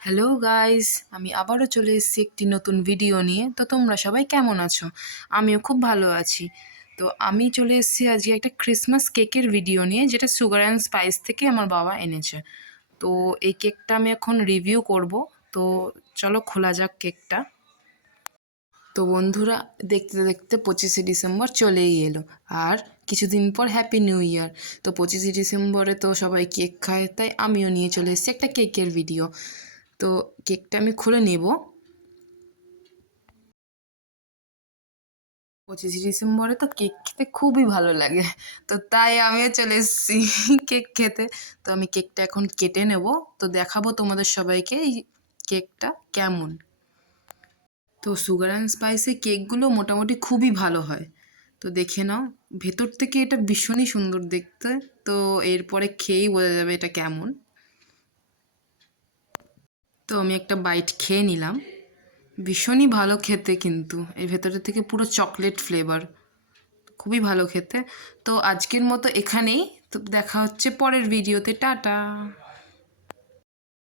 Hello guys, আমি আবারও চলে এসেছি একটি নতুন ভিডিও নিয়ে। তো তোমরা সবাই কেমন আছো? আমিও খুব ভালো আছি। তো আমি চলে এসেছি আজকে একটা ক্রিসমাস কেকের ভিডিও নিয়ে, যেটা সুগার অ্যান্ড স্পাইস থেকে আমার বাবা এনেছে। তো এই কেকটা আমি এখন রিভিউ করব। তো চলো খোলা যাক কেকটা। তো বন্ধুরা, দেখতে দেখতে 25শে ডিসেম্বর চলেই এলো। আর কিছুদিন পর হ্যাপি নিউ ইয়ার। তো 25শে ডিসেম্বরে তো সবাই কেক খায়, তাই আমিও নিয়ে চলে এসেছি একটা কেকের ভিডিও। তো কেকটা আমি খুলে নেব। 25শে ডিসেম্বরে তো কেক খেতে খুবই ভালো লাগে, তো তাই আমিও চলে এসেছি কেক খেতে। তো আমি কেকটা এখন কেটে নেব। তো দেখাবো তোমাদের সবাইকে এই কেকটা কেমন। তো সুগার অ্যান্ড স্পাইসের কেকগুলো মোটামুটি খুবই ভালো হয়। তো দেখে নাও, ভেতর থেকে এটা ভীষণই সুন্দর দেখতে। তো এরপরে খেয়েই বোঝা যাবে এটা কেমন। তো আমি একটা বাইট খেয়ে নিলাম। ভীষণই ভালো খেতে, কিন্তু এর ভেতরের থেকে পুরো চকলেট ফ্লেভার, খুবই ভালো খেতে। তো আজকের মতো এখানেই। তো দেখা হচ্ছে পরের ভিডিওতে। টাটা।